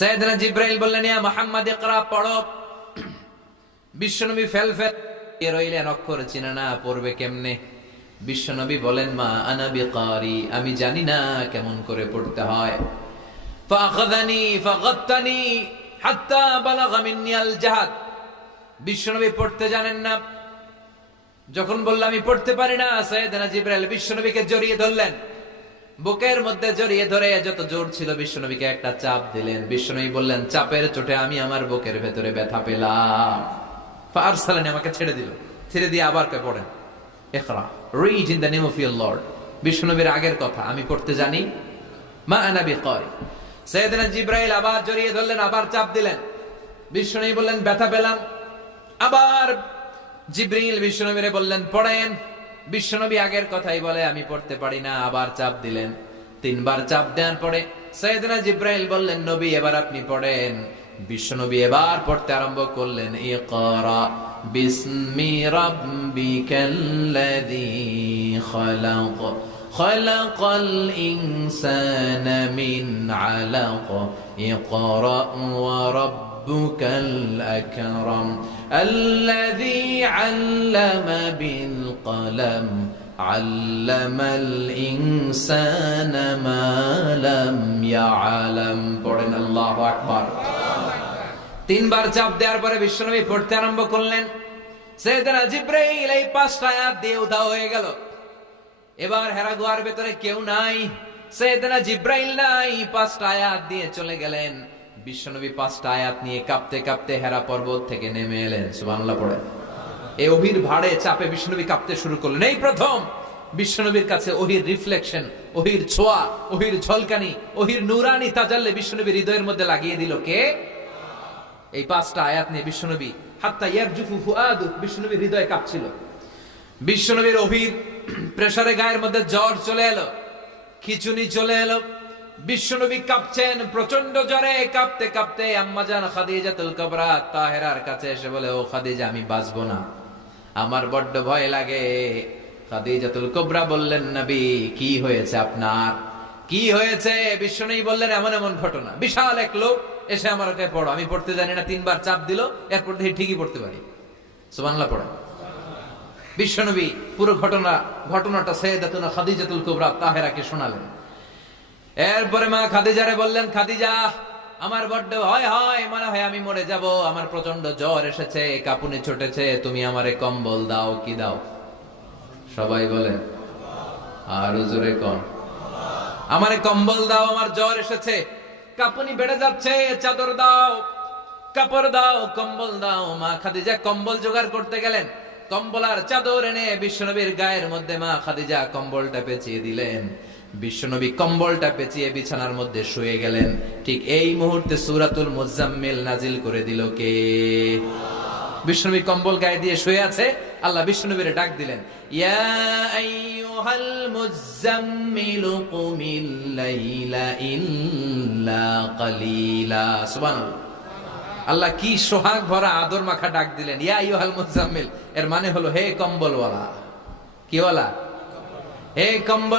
সাইয়েদনা জিবরাইল বললেন, ইয়া মুহাম্মদ ইকরা, পড়ো। বিশ্বনবী ফেল রইলেন, অক্ষর চিনে না, পড়বে কেমনে? বিশ্বনবী বলেন, মা আনা বিকারি, আমি জানি না কেমন করে পড়তে হয়। ফাআখাযানি ফাগাত্তানি হাত্তা বালাগা মিন্নি আল জাহাদ। বিশ্বনবী পড়তে জানেন না। যখন বললাম আমি পড়তে পারি না, সাইয়েদনা জিবরাইল বিশ্বনবীকে জড়িয়ে ধরলেন, বুকের মধ্যে জড়িয়ে ধরে যত জোর ছিল বিশ্বনবীকে একটা চাপ দিলেন। বিশ্বনবী বললেন, চাপের চোটে আমি আমার বুকের ভেতরে ব্যথা পেলাম। ফারসালানি, আমাকে ছেড়ে দিল। ছেড়ে দিয়ে আবার কে পড়েন, ইকরা, read in the name of your lord. বিশ্বনবীর আগের কথা, আমি পড়তে জানি, মা আনা বিকারি। সাইয়েদনা জিবরাইল আবার জড়িয়ে ধরলেন, আবার চাপ দিলেন। বিশ্বনবী বললেন, ব্যথা পেলাম। আবার জিবরিল বিশ্বনবীরে বললেন, পড়েন। বিশ্বনবী আগের কথাই বলে, আমি পড়তে পারি না। আবার চাপ দিলেন। 3 বার চাপ দেওয়ার পরে সাইয়েদনা জিবরাইল বললেন, নবী এবার আপনি পড়েন। বিশ্বনবী এবার পড়তে আরম্ভ করলেন, ইকরা বিসমি রাব্বিকাল্লাযী খালাক খালাকাল ইনসানা মিন আলাক ইকরা ওয়া রাব্বুকাল আকরাম الذي علم بالقلم علم الإنسان ما لم يعلم। পড়েন আল্লাহু আকবার। 3 বার চাপ দেওয়ার পরে বিশ্বনবী পড়তে আরম্ভ করলেন। সাইয়েদনা জিবরাইল এই 5টা আয়াত দিয়ে উধাও হয়ে গেল। এবার হেরা গুহার ভেতরে কেউ নাই, সাইয়েদনা জিবরাইল নাই, 5টা আয়াত দিয়ে চলে গেলেন। বিশ্বনবী 5টা আয়াত নিয়ে কাঁপতে কাঁপতে হেরা পর্বত থেকে নেমে এলেন। সুবহানাল্লাহ পড়েন। এই ওহীর ভাড়ে চাপে বিশ্বনবী কাঁপতে শুরু করলেন। এই প্রথম বিশ্বনবীর কাছে ওহীর রিফ্লেকশন, ওহীর ছোঁয়া, ওহীর ঝলকানি, ওহীর নূরানি তাজাল্লি বিশ্বনবীর হৃদয়ের মধ্যে লাগিয়ে দিল কে? এই 5টা আয়াত নিয়ে বিশ্বনবী হাত্তা ইয়ারজুফু ফুআদু, বিশ্বনবীর হৃদয় কাঁপছিল। বিশ্বনবীর ওহীর প্রেসারে গায়ের মধ্যে জ্বর চলে এলো, খিঁচুনি চলে এলো। বিশ্বনবী কাঁপছেন প্রচন্ড জ্বরে। কাঁপতে কাঁপতে আম্মাজান খাদিজাতুল কুবরা তাহেরার কাছে এসে বলে, ও খাদিজা, আমি বাঁচবো না, আমার বড্ড ভয় লাগে। খাদিজাতুল কুবরা বললেন, নবী কি হয়েছে আপনার, কি হয়েছে? বিশ্বনবী বললেন, এমন এমন ঘটনা। বিশাল এক লোক এসে আমার কাছে পড়ো, আমি পড়তে জানি না, 3 বার চাপ দিল, এরপর দেখি ঠিকই পড়তে পারি। সুবহানাল্লাহ পড়ে। বিশ্বনবী পুরো ঘটনাটা সাইয়েদাতুনা খাদিজাতুল কুবরা তাহেরাকে শোনালেন। এরপরে মা খাদিজারে বললেন, খাদিজা, আমার বড্ড ভয় হয়, মনে হয় আমি মরে যাব, আমার প্রচন্ড জ্বর এসেছে, কাঁপুনি ছুটেছে, তুমি আমারে কম্বল দাও। কি দাও? সবাই বলেন, আর জোরে কোন, আমারে কম্বল দাও, আমার জ্বর এসেছে, কাঁপুনি বেড়ে যাচ্ছে, চাদর দাও, কাপড় দাও, কম্বল দাও। মা খাদিজা কম্বল জোগাড় করতে গেলেন। কম্বল আর চাদর এনে বিশ্বনবীর গায়ের মধ্যে মা খাদিজা কম্বলটা পেঁচিয়ে দিলেন। বিশ্বনবী কম্বলটা পেঁচিয়ে বিছানার মধ্যে শুয়ে গেলেন। ঠিক এই মুহূর্তে সূরাতুল মুজাম্মিল নাজিল করে দিল কে? বিশ্বনবী কম্বল গায়ে দিয়ে শুয়ে আছে, আল্লাহ বিশ্বনবীরে ডাক দিলেন, ইয়া আইয়ুহাল মুজাম্মিলু কুমিল লাইলা ইল্লা কালিলা। সুবহানাল্লাহ। আল্লাহ কি সোহাগ ভরা আদর মাখা ডাক দিলেন, ইয়া আইয়ুহাল মুজাম্মিল। এর মানে হলো, হে কম্বলওয়ালা। কি ওয়ালা? হে কম্বল